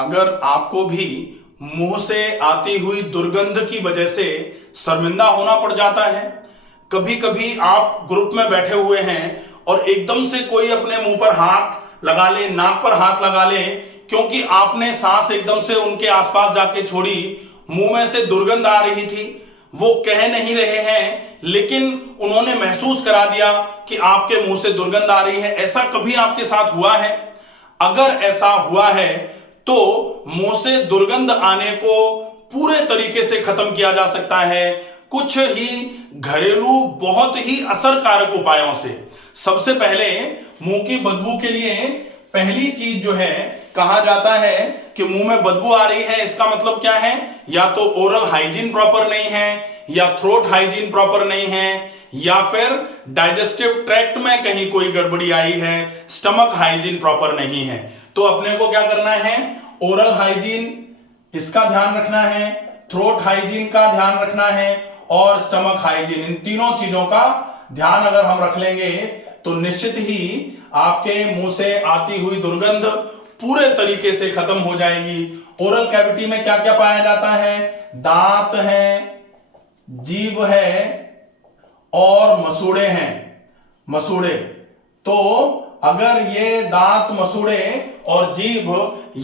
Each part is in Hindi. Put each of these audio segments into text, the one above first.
अगर आपको भी मुंह से आती हुई दुर्गंध की वजह से शर्मिंदा होना पड़ जाता है, कभी कभी आप ग्रुप में बैठे हुए हैं और एकदम से कोई अपने मुंह पर हाथ लगा ले, नाक पर हाथ लगा ले, क्योंकि आपने सांस एकदम से उनके आसपास जाके छोड़ी, मुंह में से दुर्गंध आ रही थी। वो कह नहीं रहे हैं लेकिन उन्होंने महसूस करा दिया कि आपके मुंह से दुर्गंध आ रही है। ऐसा कभी आपके साथ हुआ है? अगर ऐसा हुआ है तो मुंह से दुर्गंध आने को पूरे तरीके से खत्म किया जा सकता है कुछ ही घरेलू बहुत ही असरकारक उपायों से। सबसे पहले मुंह की बदबू के लिए पहली चीज जो है, कहा जाता है कि मुंह में बदबू आ रही है, इसका मतलब क्या है? या तो ओरल हाइजीन प्रॉपर नहीं है, या थ्रोट हाइजीन प्रॉपर नहीं है, या फिर डाइजेस्टिव ट्रैक्ट में कहीं कोई गड़बड़ी आई है, स्टमक हाइजीन प्रॉपर नहीं है। तो अपने को क्या करना है? ओरल हाइजीन इसका ध्यान रखना है, थ्रोट हाइजीन का ध्यान रखना है और स्टमक हाइजीन, इन तीनों चीजों का ध्यान अगर हम रख लेंगे तो निश्चित ही आपके मुंह से आती हुई दुर्गंध पूरे तरीके से खत्म हो जाएगी। ओरल कैविटी में क्या क्या पाया जाता है? दांत है, जीभ है और मसूड़े हैं। मसूड़े, तो अगर ये दांत, मसूड़े और जीभ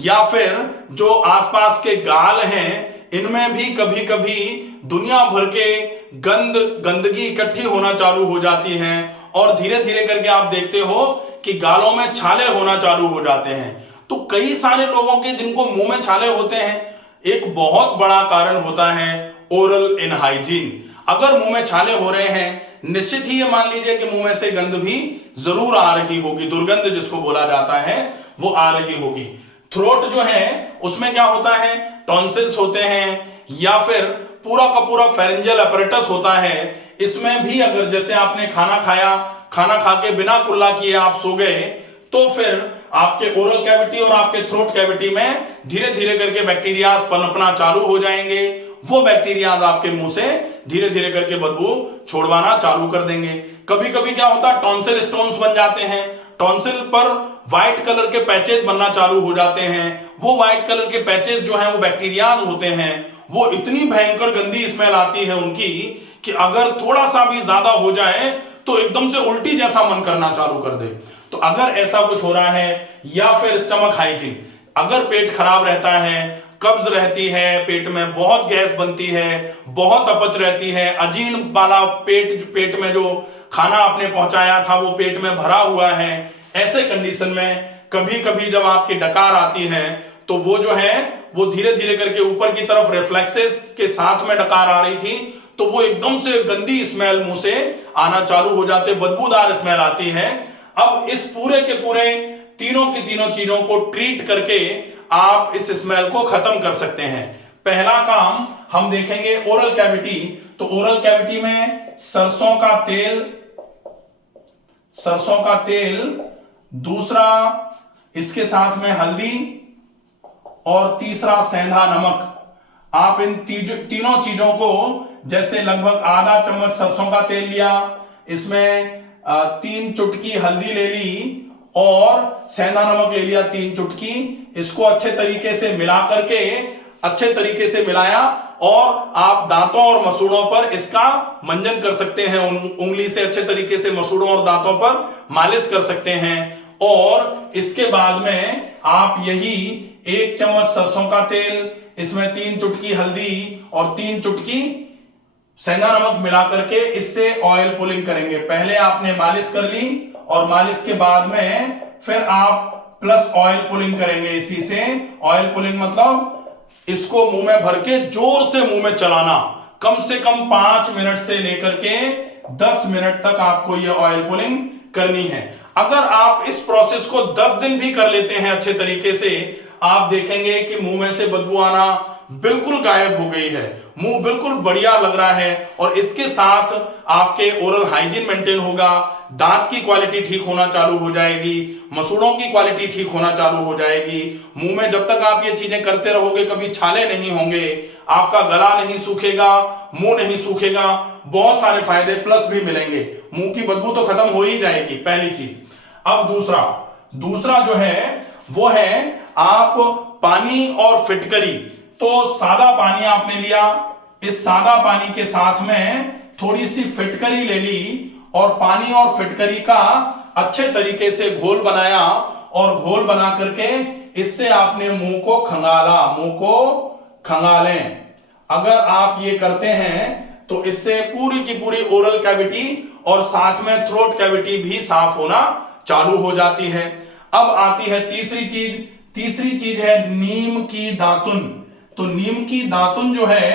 या फिर जो आसपास के गाल हैं, इनमें भी कभी कभी दुनिया भर के गंदगी इकट्ठी होना चालू हो जाती है और धीरे धीरे करके आप देखते हो कि गालों में छाले होना चालू हो जाते हैं। तो कई सारे लोगों के जिनको मुंह में छाले होते हैं, एक बहुत बड़ा कारण होता है ओरल इनहाइजीन। अगर मुंह में छाले हो रहे हैं, निश्चित ही ये मान लीजिए कि मुंह में से गंध भी जरूर आ रही होगी, दुर्गंध जिसको बोला जाता है वो आ रही होगी। थ्रोट जो है उसमें क्या होता है? टॉन्सिल्स होते हैं या फिर पूरा का पूरा फेरेंजियल अपैरेटस होता है। इसमें भी अगर जैसे आपने खाना खाया, खाना खा के बिना कुल्ला किए आप सो गए, तो फिर आपके ओरल कैविटी और आपके थ्रोट कैविटी में धीरे धीरे करके बैक्टीरिया पनपना चालू हो जाएंगे। वो बैक्टीरिया आपके मुंह से धीरे धीरे करके बदबू छोड़वाना चालू कर देंगे। कभी कभी क्या होता है? टॉन्सिल स्टोन्स बन जाते हैं, टॉन्सिल पर व्हाइट कलर के पैचेस बनना चालू हो जाते हैं। वो व्हाइट कलर के पैचेस जो हैं वो बैक्टीरियाज होते हैं। वो इतनी भयंकर गंदी स्मेल आती है उनकी कि अगर थोड़ा सा भी ज्यादा हो जाए तो एकदम से उल्टी जैसा मन करना चालू कर दे। तो अगर ऐसा कुछ हो रहा है, या फिर स्टमक हाइजीन, अगर पेट खराब रहता है, कब्ज रहती है, पेट में बहुत गैस बनती है, बहुत अपच रहती है, अजीर्ण वाला पेट में जो खाना आपने पहुंचाया था वो पेट में भरा हुआ है, ऐसे कंडीशन में कभी कभी जब आपकी डकार आती है तो वो जो है वो धीरे धीरे करके ऊपर की तरफ रिफ्लेक्सेस के साथ में डकार आ रही थी, तो वो एकदम से गंदी स्मेल मुंह से आना चालू हो जाते, बदबूदार स्मेल आती है। अब इस पूरे के पूरे तीनों की तीनों चीजों को ट्रीट करके आप इस स्मेल को खत्म कर सकते हैं। पहला काम हम देखेंगे ओरल कैविटी। तो ओरल कैविटी में सरसों का तेल, दूसरा इसके साथ में हल्दी और तीसरा सेंधा नमक। आप इन तीनों चीजों को, जैसे लगभग आधा चम्मच सरसों का तेल लिया, इसमें 3 चुटकी हल्दी ले ली और सेंधा नमक ले लिया 3 चुटकी। इसको अच्छे तरीके से मिला करके, अच्छे तरीके से मिलाया और आप दांतों और मसूड़ों पर इसका मंजन कर सकते हैं। उंगली से अच्छे तरीके से मसूड़ों और दांतों पर मालिश कर सकते हैं। और इसके बाद में आप यही 1 चम्मच सरसों का तेल, इसमें 3 चुटकी हल्दी और 3 चुटकी सेंधा नमक मिला करके इससे ऑयल पुलिंग करेंगे। पहले आपने मालिश कर ली और मालिश के बाद में फिर आप प्लस ऑयल पुलिंग करेंगे इसी से। ऑयल पुलिंग मतलब इसको मुंह में भर के जोर से मुंह में चलाना, कम से कम 5 मिनट से लेकर के 10 मिनट तक आपको यह ऑयल पुलिंग करनी है। अगर आप इस प्रोसेस को 10 दिन भी कर लेते हैं अच्छे तरीके से, आप देखेंगे कि मुंह में से बदबू आना बिल्कुल गायब हो गई है, मुंह बिल्कुल बढ़िया लग रहा है। और इसके साथ आपके ओरल हाइजीन मेंटेन होगा, दांत की क्वालिटी ठीक होना चालू हो जाएगी, मसूड़ों की क्वालिटी ठीक होना चालू हो जाएगी। मुंह में जब तक आप ये चीजें करते रहोगे कभी छाले नहीं होंगे, आपका गला नहीं सूखेगा, मुंह नहीं सूखेगा, बहुत सारे फायदे प्लस भी मिलेंगे। मुंह की बदबू तो खत्म हो ही जाएगी, पहली चीज। अब दूसरा जो है वो है आप पानी और फिटकरी। तो सादा पानी आपने लिया, इस सादा पानी के साथ में थोड़ी सी फिटकरी ले ली और पानी और फिटकरी का अच्छे तरीके से घोल बनाया और घोल बना करके इससे आपने मुंह को खंगाला, मुंह को खंगालें। अगर आप ये करते हैं तो इससे पूरी की पूरी ओरल कैविटी और साथ में थ्रोट कैविटी भी साफ होना चालू हो जाती है। अब आती है तीसरी चीज। तीसरी चीज है नीम की दातुन। तो नीम की दातुन जो है,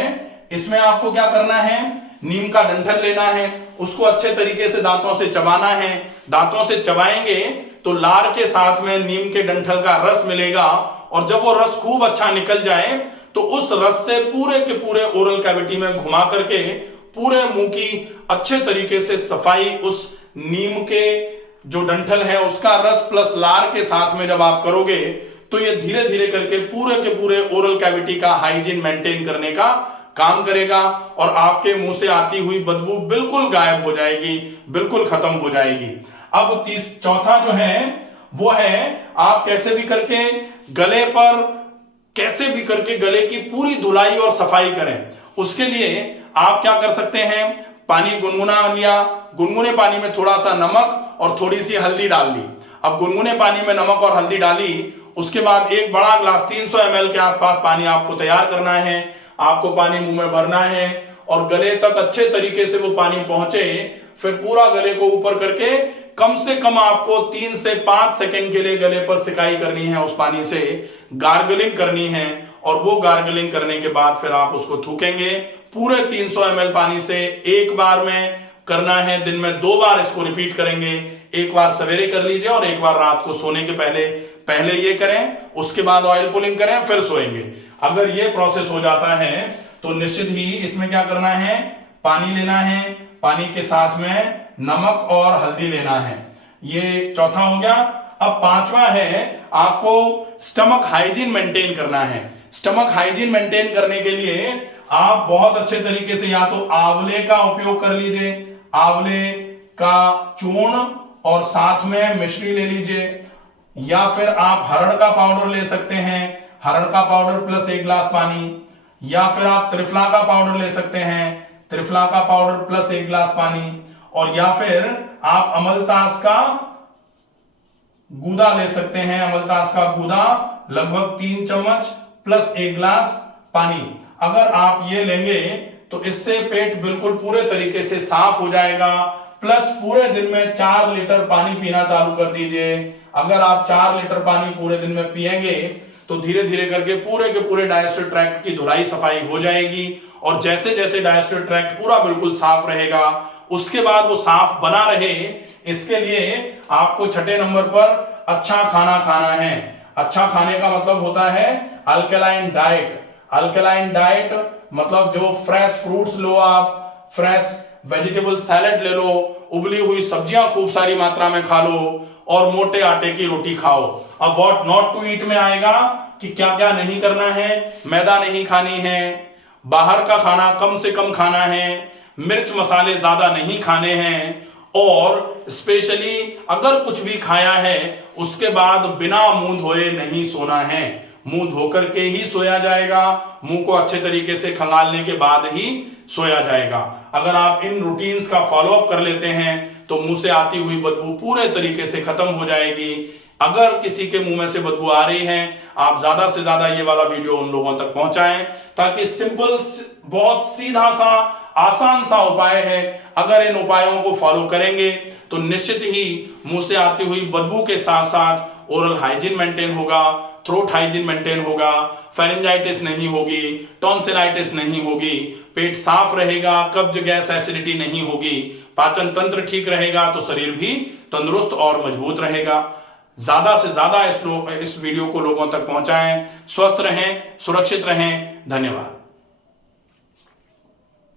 इसमें आपको क्या करना है, नीम का डंठल लेना है, उसको अच्छे तरीके से दांतों से चबाना है। दांतों से चबाएंगे तो लार के साथ में नीम के डंठल का रस मिलेगा और जब वो रस खूब अच्छा निकल जाए तो उस रस से पूरे के पूरे ओरल कैविटी में घुमा करके पूरे मुंह की अच्छे तरीके से सफाई उस नीम के जो डंठल है उसका रस प्लस लार के साथ में जब आप करोगे तो ये धीरे धीरे करके पूरे के पूरे ओरल कैविटी का हाइजीन मेंटेन करने का काम करेगा और आपके मुंह से आती हुई बदबू बिल्कुल गायब हो जाएगी, बिल्कुल खत्म हो जाएगी। अब चौथा जो है वो है, आप कैसे भी करके गले पर, कैसे भी करके गले की पूरी धुलाई और सफाई करें। उसके लिए आप क्या कर सकते हैं, पानी गुनगुना लिया, गुनगुने पानी में थोड़ा सा नमक और थोड़ी सी हल्दी डाल ली। अब गुनगुने पानी में नमक और हल्दी डाली, उसके बाद एक बड़ा ग्लास 300 ml के आसपास पानी आपको तैयार करना है। आपको पानी मुंह में भरना है और गले तक अच्छे तरीके से वो पानी पहुंचे, फिर पूरा गले को ऊपर करके कम से कम आपको 3 से 5 सेकंड के लिए गले पर सिकाई करनी है, उस पानी से गार्गलिंग करनी है और वो गार्गलिंग करने के बाद फिर आप उसको थूकेंगे। पूरे 300 ml पानी से एक बार में करना है, दिन में 2 बार इसको रिपीट करेंगे। एक बार सवेरे कर लीजिए और एक बार रात को सोने के पहले ये करें, उसके बाद ऑयल पुलिंग करें, फिर सोएंगे। अगर ये प्रोसेस हो जाता है तो निश्चित ही इसमें क्या करना है, पानी लेना है, पानी के साथ में नमक और हल्दी लेना है। ये चौथा हो गया। अब पांचवा है, आपको स्टमक हाइजीन मेंटेन करना है। स्टमक हाइजीन मेंटेन करने के लिए आप बहुत अच्छे तरीके से या तो आंवले का उपयोग कर लीजिए, आंवले का चूर्ण और साथ में मिश्री ले लीजिए, या फिर आप हरड़ का पाउडर ले सकते हैं, हरड़ का पाउडर प्लस 1 गिलास पानी, या फिर आप त्रिफला का पाउडर ले सकते हैं, त्रिफला का पाउडर प्लस 1 गिलास पानी, और या फिर आप अमलतास का गूदा ले सकते हैं, अमलतास का गूदा लगभग 3 चम्मच प्लस 1 गिलास पानी। अगर आप ये लेंगे तो इससे पेट बिल्कुल पूरे तरीके से साफ हो जाएगा। प्लस पूरे दिन में 4 लीटर पानी पीना चालू कर दीजिए। अगर आप 4 लीटर पानी पूरे दिन में पिएंगे तो धीरे धीरे करके पूरे के पूरे डाइजेस्टिव ट्रैक्ट की धुलाई सफाई हो जाएगी और जैसे जैसे डाइजेस्टिव ट्रैक्ट पूरा बिल्कुल साफ रहेगा, उसके बाद वो साफ बना रहे, इसके लिए आपको छठे नंबर पर अच्छा खाना खाना है। अच्छा खाने का मतलब होता है अल्कलाइन डाइट। अल्कलाइन डाइट मतलब जो फ्रेश फ्रूट्स लो, आप फ्रेश वेजिटेबल सैलेड ले लो, उबली हुई सब्जियां खूब सारी मात्रा में खा लो और मोटे आटे की रोटी खाओ। अब व्हाट नॉट टू ईट में आएगा कि क्या क्या नहीं करना है। मैदा नहीं खानी है, बाहर का खाना कम से कम खाना है, मिर्च मसाले ज्यादा नहीं खाने हैं, और स्पेशली अगर कुछ भी खाया है उसके बाद बिना मुंह धोए नहीं सोना है। मुंह धोकर के ही सोया जाएगा, मुंह को अच्छे तरीके से खंगालने के बाद ही सोया जाएगा। अगर आप इन रूटीन्स का फॉलोअप कर लेते हैं तो मुंह से आती हुई बदबू पूरे तरीके से खत्म हो जाएगी। अगर किसी के मुंह में से बदबू आ रही है, आप ज्यादा से ज्यादा ये वाला वीडियो उन लोगों तक पहुंचाएं, ताकि सिंपल, बहुत सीधा सा, आसान सा उपाय है। अगर इन उपायों को फॉलो करेंगे तो निश्चित ही मुंह से आती हुई बदबू के साथ साथ ओरल हाइजीन मेंटेन होगा, थ्रोट हाइजीन मेंटेन होगा, फेरिंजाइटिस नहीं होगी, टॉन्सिलाइटिस नहीं होगी, पेट साफ रहेगा, कब्ज गैस एसिडिटी नहीं होगी, पाचन तंत्र ठीक रहेगा तो शरीर भी तंदुरुस्त और मजबूत रहेगा। ज्यादा से ज्यादा इस वीडियो को लोगों तक पहुंचाएं। स्वस्थ रहें, सुरक्षित रहें। धन्यवाद।